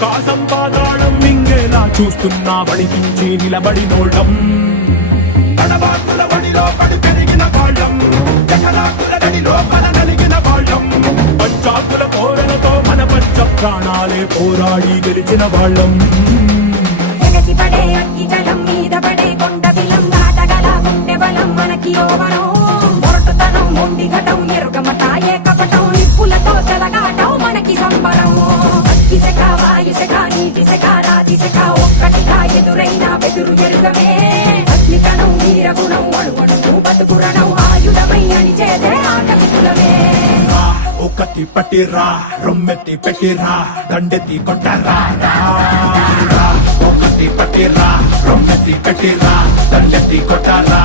ఆకాశం పాతాళం మింగేలా చూస్తున్నా వడికించి నిలబడినోళ్ళం తడబాటుల బడిలో పడి పెరిగిన వాళ్ళం ఎకరాకుల గడిలో మన నలిగిన వాళ్ళం పంచాకుల కోరలతో మన పంచ ప్రాణాలే పోరాడి గెలిచిన వాళ్ళం పడే అగ్గి జలం మీద పడే కొండ బిలం దాటగల గుండె బలం మనకి ఓవరం మొరటుతనం మొండి ఘటం ఎరుగమట ఏకపటం నిప్పులతో చెలగాటం మనకి సంబరం అగ్గి శక వాయు శక నీటి శక రాతి శక ఒక్కటిగా ఎదురైన బెదురు ఎరుగమే అగ్ని కణం వీరగుణం అణువణువు బతుకురణం ఆయుధమై అని చేసే ఆటవికులమే ఒక్కటి పట్టిరా రొమ్మెత్తి పెట్టిరా దండెత్తి కొట్టరా ఒక్కటి పట్టిరా రొమ్మెత్తి పెట్టిరా దండెత్తి కొట్టరా